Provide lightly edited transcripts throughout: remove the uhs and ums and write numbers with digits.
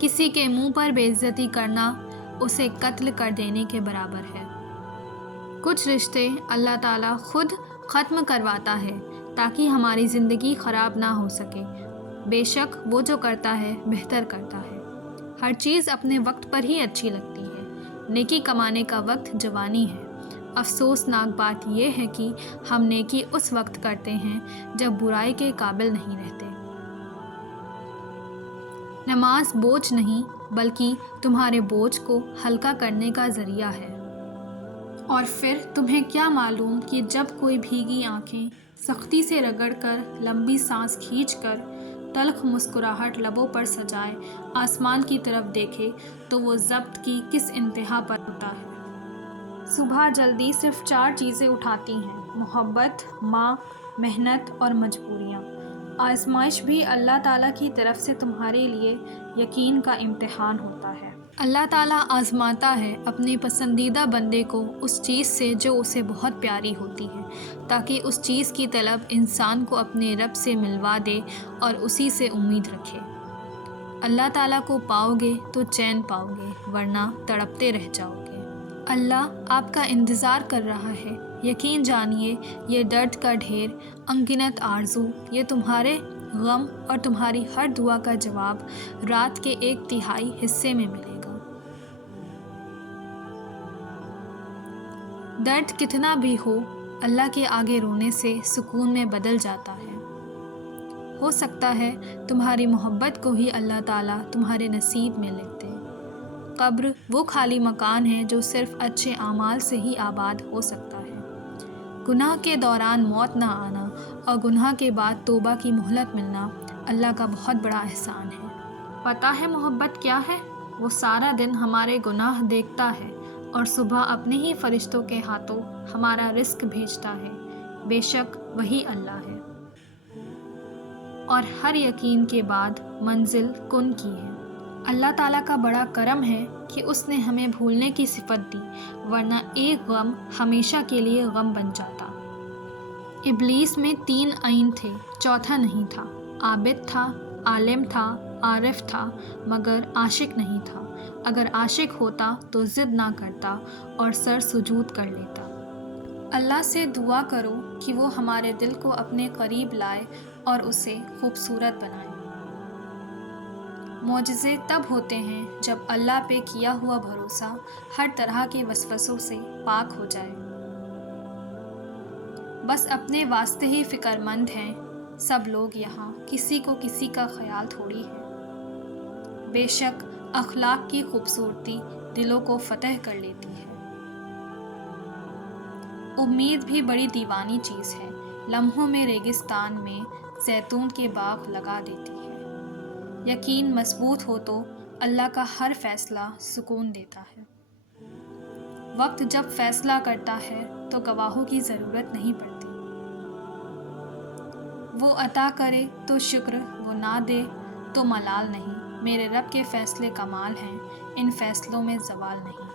کسی کے منہ پر بے عزتی کرنا اسے قتل کر دینے کے برابر ہے۔ کچھ رشتے اللہ تعالیٰ خود ختم کرواتا ہے تاکہ ہماری زندگی خراب نہ ہو سکے۔ بے شک وہ جو کرتا ہے بہتر کرتا ہے۔ ہر چیز اپنے وقت پر ہی اچھی لگتی ہے۔ نیکی کمانے کا وقت جوانی ہے۔ افسوسناک بات یہ ہے کہ ہم نیکی اس وقت کرتے ہیں جب برائی کے قابل نہیں رہتے۔ نماز بوجھ نہیں بلکہ تمہارے بوجھ کو ہلکا کرنے کا ذریعہ ہے۔ اور پھر تمہیں کیا معلوم کہ جب کوئی بھیگی آنکھیں سختی سے رگڑ کر، لمبی سانس کھینچ کر، تلخ مسکراہٹ لبوں پر سجائے آسمان کی طرف دیکھے تو وہ ضبط کی کس انتہا پر ہوتا ہے۔ صبح جلدی صرف 4 چیزیں اٹھاتی ہیں: محبت، ماں، محنت اور مجبوریاں۔ آزمائش بھی اللہ تعالیٰ کی طرف سے تمہارے لیے یقین کا امتحان ہوتا ہے۔ اللہ تعالیٰ آزماتا ہے اپنے پسندیدہ بندے کو اس چیز سے جو اسے بہت پیاری ہوتی ہے، تاکہ اس چیز کی طلب انسان کو اپنے رب سے ملوا دے اور اسی سے امید رکھے۔ اللہ تعالیٰ کو پاؤ گے تو چین پاؤ گے، ورنہ تڑپتے رہ جاؤ گے۔ اللہ آپ کا انتظار کر رہا ہے۔ یقین جانیے یہ درد کا ڈھیر، انگنت آرزو، یہ تمہارے غم اور تمہاری ہر دعا کا جواب رات کے 1/3 حصے میں ملے گا۔ درد کتنا بھی ہو، اللہ کے آگے رونے سے سکون میں بدل جاتا ہے۔ ہو سکتا ہے تمہاری محبت کو ہی اللہ تعالیٰ تمہارے نصیب میں لکھ دے۔ قبر وہ خالی مکان ہے جو صرف اچھے اعمال سے ہی آباد ہو سکتا ہے۔ گناہ کے دوران موت نہ آنا اور گناہ کے بعد توبہ کی مہلت ملنا اللہ کا بہت بڑا احسان ہے۔ پتہ ہے محبت کیا ہے؟ وہ سارا دن ہمارے گناہ دیکھتا ہے اور صبح اپنے ہی فرشتوں کے ہاتھوں ہمارا رزق بھیجتا ہے۔ بے شک وہی اللہ ہے۔ اور ہر یقین کے بعد منزل کن کی ہے۔ اللہ تعالیٰ کا بڑا کرم ہے کہ اس نے ہمیں بھولنے کی صفت دی، ورنہ ایک غم ہمیشہ کے لیے غم بن جاتا۔ ابلیس میں 3 عین تھے، چوتھا نہیں تھا۔ عابد تھا، عالم تھا، عارف تھا، مگر عاشق نہیں تھا۔ اگر عاشق ہوتا تو ضد نہ کرتا اور سر سجود کر لیتا۔ اللہ سے دعا کرو کہ وہ ہمارے دل کو اپنے قریب لائے اور اسے خوبصورت بنائے۔ معجزے تب ہوتے ہیں جب اللہ پہ کیا ہوا بھروسہ ہر طرح کے وسوسوں سے پاک ہو جائے۔ بس اپنے واسطے ہی فکر مند ہیں سب لوگ یہاں، کسی کو کسی کا خیال تھوڑی ہے۔ بے شک اخلاق کی خوبصورتی دلوں کو فتح کر لیتی ہے۔ امید بھی بڑی دیوانی چیز ہے، لمحوں میں ریگستان میں زیتون کے باغ لگا دیتی ہے۔ یقین مضبوط ہو تو اللہ کا ہر فیصلہ سکون دیتا ہے۔ وقت جب فیصلہ کرتا ہے تو گواہوں کی ضرورت نہیں پڑتی۔ وہ عطا کرے تو شکر، وہ نہ دے تو ملال نہیں۔ میرے رب کے فیصلے کمال ہیں، ان فیصلوں میں زوال نہیں۔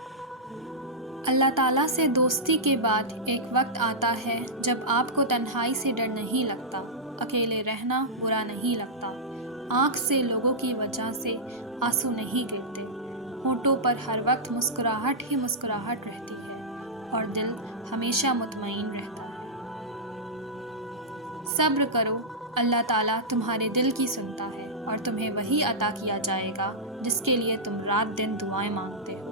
اللہ تعالیٰ سے دوستی کے بعد ایک وقت آتا ہے جب آپ کو تنہائی سے ڈر نہیں لگتا، اکیلے رہنا برا نہیں لگتا، آنکھ سے لوگوں کی وجہ سے آنسو نہیں گرتے، ہونٹوں پر ہر وقت مسکراہٹ ہی مسکراہٹ رہتی ہے اور دل ہمیشہ مطمئن رہتا ہے۔ صبر کرو، اللہ تعالیٰ تمہارے دل کی سنتا ہے اور تمہیں وہی عطا کیا جائے گا جس کے لیے تم رات دن دعائیں مانگتے ہو۔